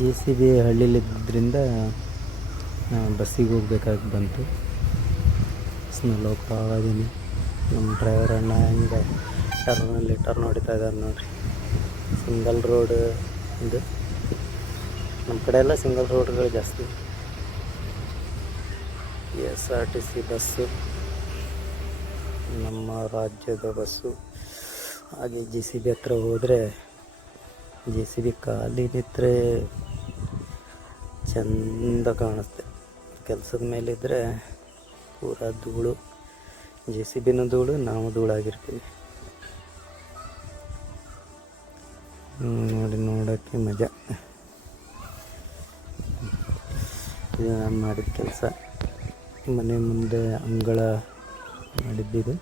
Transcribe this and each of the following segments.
JCB ಹಳ್ಳಿಲಿದ್ದರಿಂದ ಬಸ್ಸಿಗೆ ಹೋಗ್ಬೇಕಾಗಿ ಬಂತು. Smell ಹೋಗ್ತಾ ಇದ್ದೀನಿ. ನಮ್ಮ ಡ್ರೈವರ್ ಅಣ್ಣ ಹೆಂಗೆ ಟರ್ನ್ ಹೊಡಿತಾ ಇದ್ದಾರೆ ನೋಡಿರಿ. ಸಿಂಗಲ್ ರೋಡ್ ಇದು, ನಮ್ಮ ಕಡೆ ಎಲ್ಲ ಸಿಂಗಲ್ ರೋಡ್ಗಳು ಜಾಸ್ತಿ. SRTC ಬಸ್ಸು, ನಮ್ಮ ರಾಜ್ಯದ ಬಸ್ಸು. ಹಾಗೆ JCB ಹತ್ರ ಹೋದರೆ JCB ಖಾಲಿ ನಿಂತರೆ ಚೆಂದ ಕಾಣಿಸುತ್ತೆ. ಕೆಲಸದ ಮೇಲಿದ್ದರೆ ಪೂರಾ ಧೂಳು, JCBನೂ ಧೂಳು, ನಾವು ಧೂಳಾಗಿರ್ತೀವಿ. ನೋಡೋಕ್ಕೆ ಮಜಾ. ಇದು ನಾನು ಮಾಡಿದ ಕೆಲಸ. ಮನೆ ಮುಂದೆ ಅಂಗಳ ಮಾಡಿದ್ದಿದ್ದು.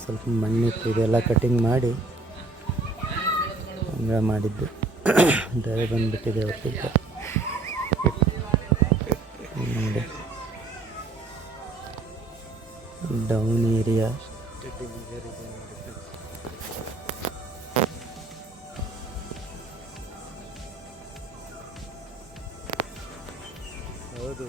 ಸ್ವಲ್ಪ ಮಣ್ಣಿತ್ತು, ಇದೆಲ್ಲ ಕಟಿಂಗ್ ಮಾಡಿ ಅಂಗಳ ಮಾಡಿದ್ದು. ಡ್ರೈ ಬಂದುಬಿಟ್ಟಿದೆ ಹೊತ್ತಿಗೆ. ನೋಡಿ, ಡೌನ್ ಏರಿಯಾ. ಹೌದು,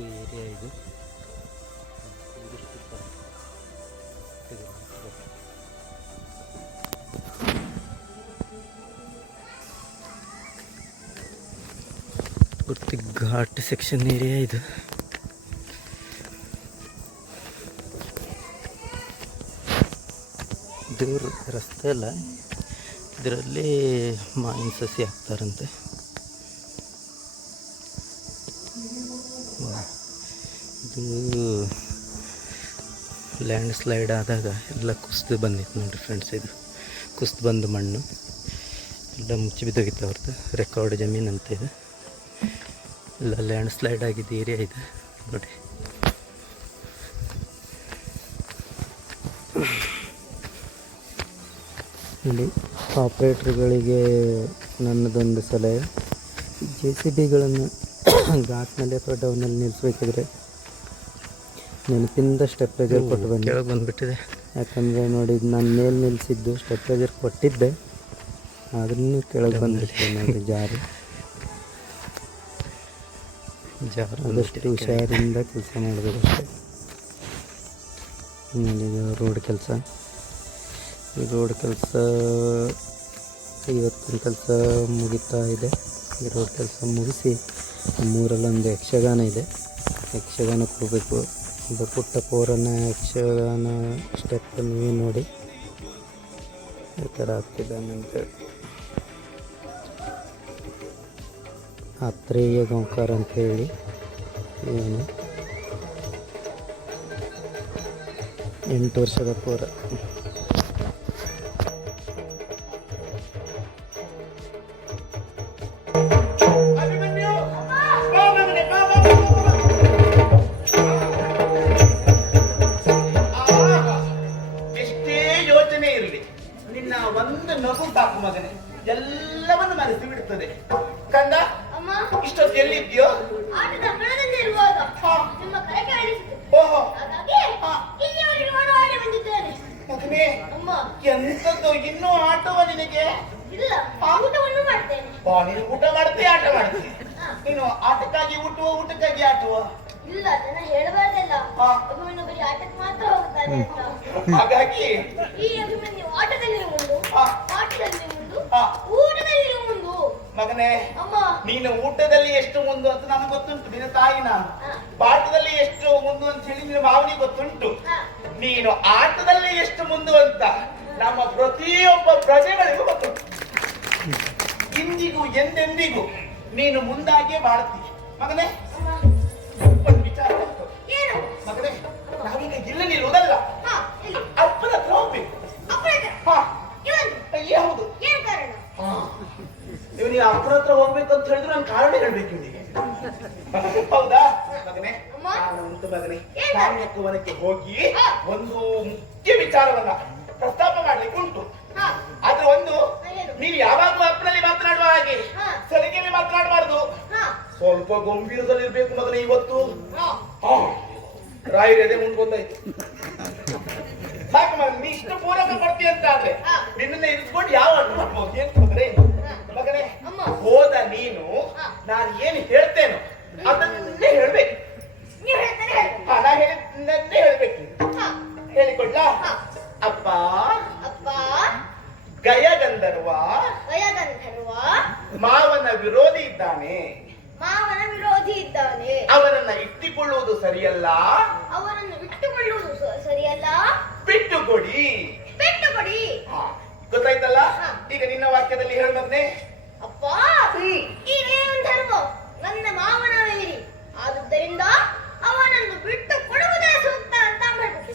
ಏರಿಯಾ ಇದು. ಪೂರ್ತಿ ಘಾಟ್ ಸೆಕ್ಷನ್ ಏರಿಯಾ ಇದು. ಇದು ರಸ್ತೆ ಅಲ್ಲ, ಇದರಲ್ಲಿ ಮಾವಿನ ಸಸಿ ಹಾಕ್ತಾರಂತೆ. ಇದು ಲ್ಯಾಂಡ್ ಸ್ಲೈಡ್ ಆದಾಗ ಎಲ್ಲ ಕುಸಿದು ಬಂದಿತ್ತು ನೋಡಿರಿ ಫ್ರೆಂಡ್ಸ್. ಇದು ಕುಸಿದು ಬಂದು ಮಣ್ಣು ಎಲ್ಲ ಮುಚ್ಚಿ ಬಿದ್ದೋಗಿತ್ತು ಅವ್ರದ್ದು. ರೆಕಾರ್ಡ್ ಜಮೀನು ಅಂತ ಇದೆ. ಎಲ್ಲ ಲ್ಯಾಂಡ್ ಸ್ಲೈಡ್ ಆಗಿದ್ದು ಏರಿಯಾ ಇದೆ ನೋಡಿ. ಇಲ್ಲಿ ಆಪ್ರೇಟ್ರ್ಗಳಿಗೆ ನನ್ನದೊಂದು ಸಲಹೆ, JCBಗಳನ್ನು ಘಾಟ್ನಲ್ಲಿ ಅಥವಾ ಡೌನಲ್ಲಿ ನಿಲ್ಲಿಸ್ಬೇಕಿದ್ರೆ ನೆನಪಿಂದ ಸ್ಟೆಪ್ಲೇಜರ್ ಕೊಟ್ಟು ಬಂದುಬಿಟ್ಟಿದೆ. ಯಾಕಂದರೆ ನೋಡಿ, ನಾನು ಮೇಲೆ ನಿಲ್ಲಿಸಿದ್ದು ಸ್ಟೆಪ್ಲೇಜರ್ ಕೊಟ್ಟಿದ್ದೆ, ಆದ್ರೂ ಕೆಳಗೆ ಬಂದುಬಿಟ್ಟಿದೆ ನೋಡಿ. ಜಾರು ಆದಷ್ಟು ಹುಷಾರಿಂದ ಕೆಲಸ ಮಾಡಬೇಕಷ್ಟೆ. ಇದು ರೋಡ್ ಕೆಲಸ. ಈ ರೋಡ್ ಕೆಲಸ ಇವತ್ತಿನ ಕೆಲಸ ಮುಗಿತಾ ಇದೆ. ಈ ರೋಡ್ ಕೆಲಸ ಮುಗಿಸಿ ಮೂರಲ್ಲೊಂದು ಯಕ್ಷಗಾನ ಇದೆ, ಯಕ್ಷಗಾನಕ್ಕೆ ಹೋಗಬೇಕು. ಒಬ್ಬ ಪುಟ್ಟ ಪೋರನ ಯಕ್ಷಗಾನ ಸ್ಟೆಪ್ ನೀವೇ ನೋಡಿ ಈ ಥರ ಆಗ್ತಿದ್ದಾನೆ ಅಂತೇಳಿ. ಆತ್ರೇಯ ಗಾಂವ್ಕರ್ ಅಂಥೇಳಿ ಏನು 8 ವರ್ಷದ ಪೋರ. ಎಲ್ಲಿದ್ಯೋ? ಆಟದ ಮನದಲ್ಲಿರುವಾಗ ಹಾ. ನಿಮ್ಮ ಕರೆ ಕೇಳಿಸಿತು. ಓಹೋ ಹಾಗಾಗಿ ಹಾ. ಇಲ್ಲಿಯವರೆಗೆ ಓಡಾಡಿ ಬಂದಿದ್ದೇನೆ. ಮಗನೇ ಅಮ್ಮ ಎಂತದ್ದು ಇನ್ನೂ ಆಟವ ನಿನಗೆ? ಇಲ್ಲ, ಊಟವನ್ನು ಮಾಡ್ತೇನೆ. ನೀನು ಊಟ ಮಾಡ್ತೀಯ ಆಟ ಮಾಡ್ತೀಯ? ಹಾ. ನೀನು ಆಟಕ್ಕಾಗಿ ಊಟಕ್ಕಾಗಿ ಆಟವ? ಇಲ್ಲ, ಜನ ಹೇಳಬಾರ್ದಲ್ಲ. ಹಾ. ಮಗುವಿನ ಬರೀ ಆಟಕ್ಕೆ ಮಾತ್ರ ಹೋಗ್ತಾನೆ ಅಂತ. ಹಾಗಾಗಿ ಈ ಮಗುವಿನ ನೀವು ಆಟದಲ್ಲಿ ಮುಂದು, ಹಾ. ಆಟದಲ್ಲಿ ಮುಂದು, ಹಾ. ಊಟದಲ್ಲಿ ಮುಂದು. ಮಗನೇ ಅಮ್ಮ ನೀನು ಊಟದಲ್ಲಿ ಎಷ್ಟು ಮುಂದು ಅಂತ ನಮ್ಗೆ ಗೊತ್ತುಂಟು, ನಿನ್ನ ತಾಯಿ ನಾನು. ಹಾ. ಪಾಠದಲ್ಲಿ ಎಷ್ಟು ಮುಂದು ಅಂತ ಹೇಳಿ ನಿನ್ನ ಭಾವನೆಗೆ ಗೊತ್ತುಂಟು. ಹಾ. ನೀನು ಆಟದಲ್ಲಿ ಎಷ್ಟು ಮುಂದು ಅಂತ ನಮ್ಮ ಪ್ರತಿಯೊಬ್ಬ ಪ್ರಜೆಗಳಿಗೂ ಗೊತ್ತುಂಟು. ಇಂದಿಗೂ ಎಂದೆಂದಿಗೂ ನೀನು ಮುಂದಾಗಿಯೇ ಬಾಳ್ತೀಯ ಮಗನೇ. ಅಮ್ಮ ಒಂದು ವಿಚಾರ ಉಂಟು. ಏನು? ಮಗನೇ ನಾವೀಗ ಇಲ್ಲಿ ನಿಲ್ಲುವುದಲ್ಲ, ಹಾ, ಇಲ್ಲಿ ಅಪ್ಪನ ಹತ್ರ ಹೋಗ್ಬೇಕು. ಅಪರಾಧ. ಹಾ ಇವನು ಯಾವುದು? ಏನು ಕಾರಣ? ಇವನಿಗೆ ಅಪ್ಪನ ಹತ್ರ ಹೋಗ್ಬೇಕು ಅಂತ ಹೇಳಿದ್ರು ನಾನು ಕಾರಣ ಹೇಳ್ಬೇಕು ಇವನಿಗೆ. ಹೌದಾ ಮಗನೇ? ಅಮ್ಮ? ನಾನು ಉಂಟು ಮಗನೇ, ಏನು? ಕಾಮ್ಯಕುವನಕ್ಕೆ ಹೋಗಿ ಹಾ. ಒಂದು ಮುಖ್ಯ ವಿಚಾರವನ್ನ ಪ್ರಸ್ತಾಪ ಮಾಡ್ಲಿಕ್ಕೆ ಉಂಟು. ಹಾ. ಆದ್ರೆ ಒಂದು, ಏನು? ನೀನು ಯಾವಾಗಲೂ ಅಪ್ಪನಲ್ಲಿ ಮಾತನಾಡುವ ಹಾಗೆ ಹಾ. ಸಲಿಗೆಯಲ್ಲಿ ಮಾತನಾಡಬಾರ್ದು. ಹಾ. ಸ್ವಲ್ಪ ಗಂಭೀರದಲ್ಲಿರ್ಬೇಕು ಮಗನೇ ಇವತ್ತು. ಹಾ. ರಾಯರದೆ ಮುಂದೆ ಬಂದಾಯ್ತು. ಸಾಕು ಮಗ, ನೀ ಇಷ್ಟು ಪೂರಕ ಕೊಡ್ತೀಯ ಅಂತ ಆದ್ರೆ ಹಾ. ನಿನ್ನ ಇರಿಸ್ಕೊಂಡು ಯಾವ ಅಡ್ಡು ಮಾಡ್ಬೋದು ಏನ್ ಮಗನೇ? ಮಗನೇ ಅಮ್ಮ. ಹೋದ ನೀನು ಹಾ. ನಾನು ಏನು ಹೇಳ್ತೇನೋ ಅದನ್ನೇ ಹೇಳ್ಬೇಕು. ನೀವು ಹೇಳ್ತಾನೆ ಹೇಳು. ಹಾ, ನಾ ಹೇಳಿದ್ದನ್ನೇ ಹೇಳ್ಬೇಕು. ಹಾ. ಹೇಳಿಕೊಡ್ಲಾ? ಹಾ. ಅಪ್ಪ ಅಪ್ಪ ಗಯಗಂಧರ್ವ ಗಯಗಂಧರ್ವ ಮಾವನ ವಿರೋಧಿ ಇದ್ದಾನೆ. ಮಾವನ ವಿರೋಧಿ ಇದ್ದಾನೆ. ಅವನನ್ನ ಇಟ್ಟುಕೊಳ್ಳುವುದು ಸರಿಯಲ್ಲ, ಅವನನ್ನು ಬಿಟ್ಟುಕೊಳ್ಳುವುದು ಸರಿಯಲ್ಲ. ಬಿಟ್ಟು ಕೊಡಿ. ಬಿಟ್ಟು ಕೊಡಿ. ಹಾ, ಗೊತ್ತಾಯ್ತಲ್ಲ? ಹಾ. ಈಗ ನಿನ್ನ ವಾಕ್ಯದಲ್ಲಿ ಹೇಳು ಮಗನೇ. ಅಪ್ಪ ಈ ಗಯಗಂಧರ್ವ ನನ್ನ ಮಾವನ ವೈರಿ ಆದುದರಿಂದ ಅವನನ್ನು ಬಿಟ್ಟು ಕೊಡುವುದೇ ಸೂಕ್ತ ಅಂತ ಮಾಡ್ಬಿಟ್ಟು.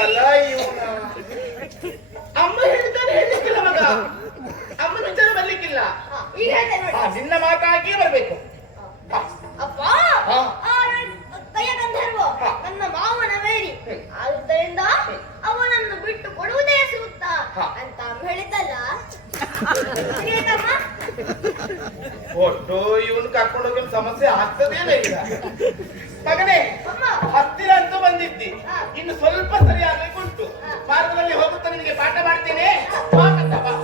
ಎಲ್ಲ ಇವನ ಅಮ್ಮ ಹೇಳಿದ್ದಾನೆ ಹೇಳಲಿಕ್ಕಿಲ್ಲ ಮಗ. ಅಮ್ಮನ ವಿಚಾರ ಬರ್ಲಿಕ್ಕಿಲ್ಲ. ಈಗ ಹೇಳ್ತೇನೆ ನೋಡಿ. ನಿನ್ನ ಮಾತಾಗಿಯೇ ಬರ್ಬೇಕು. ಅಪ್ಪ ಹಾ. ಗಯಗಂಧರ್ವ ಹಾ. ನನ್ನ ಮಾವನ ವೈರಿ ಆದುದರಿಂದ ಅವನನ್ನು ಬಿಟ್ಟು ಕೊಡುವುದೇ ಸೂಕ್ತ ಹಾ. ಅಂತ ಅಮ್ಮ ಹೇಳಿದ್ದಲ್ಲ. ಸರಿಯಾಯ್ತಮ್ಮ? ಒಟ್ಟು ಇವನು ಕರ್ಕೊಂಡೋಗಿ ಸಮಸ್ಯೆ ಆಗ್ತದೇನ ಈಗ ಮಗನೇ. ಅಮ್ಮ. ಹತ್ತಿರ ಅಂತೂ ಬಂದಿದ್ದಿ, ಹಾ. ಇನ್ನು ಸ್ವಲ್ಪ ಸರಿ ಆಗ್ಲಿಕ್ಕೆ ಉಂಟು. ಹಾ. ಮಾರ್ಗದಲ್ಲಿ ಹೋಗುತ್ತಾ ನಿನಗೆ ಪಾಠ ಮಾಡ್ತೇನೆ. ಬಾ ಕಂದ, ಬಾ.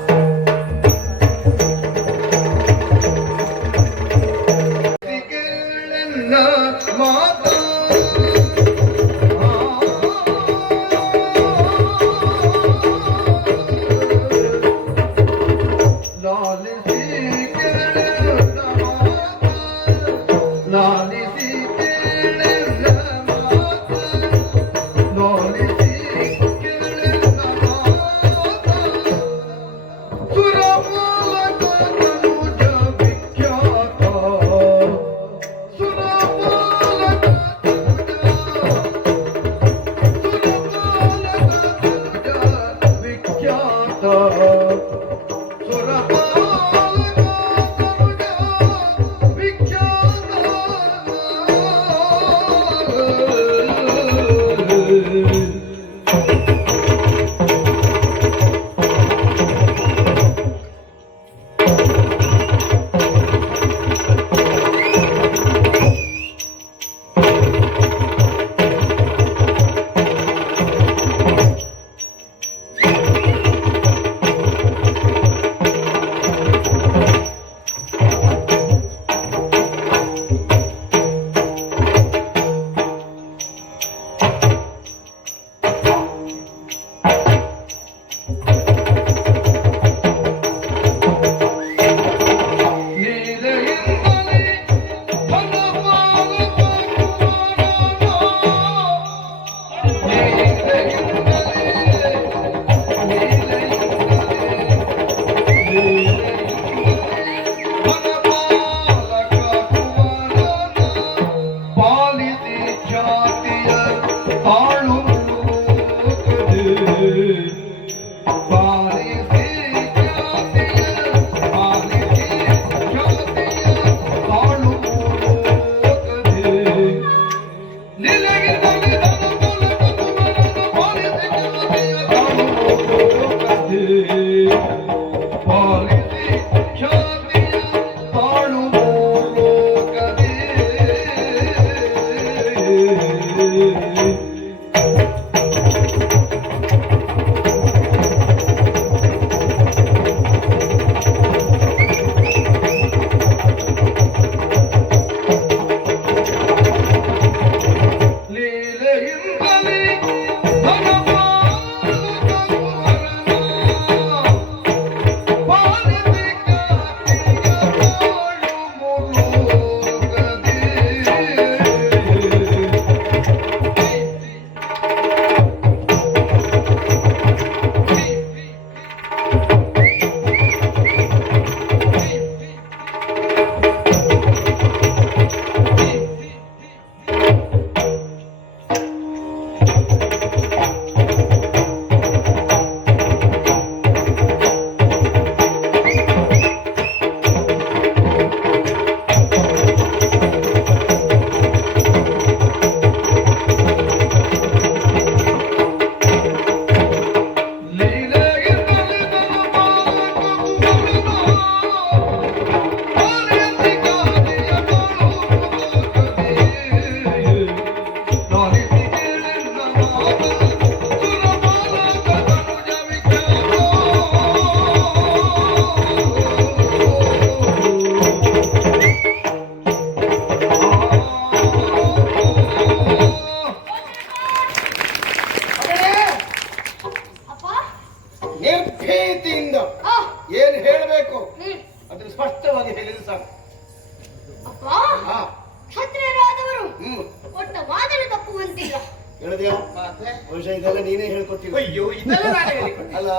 ಹೇಳಿದೆಯೋ ಮತ್ತೆ ಬಹುಶಃ ಇದೆಲ್ಲ ನೀನೇ ಹೇಳ್ಕೊಟ್ಟಿಲ್ಲ. ಅಯ್ಯೋ ಇದೆಲ್ಲ ನಾನೇ ಹೇಳಿಕೊಟ್ಟೆ. ಅಲ್ಲ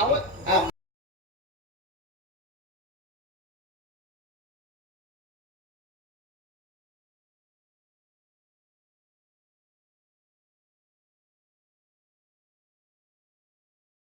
ಅವ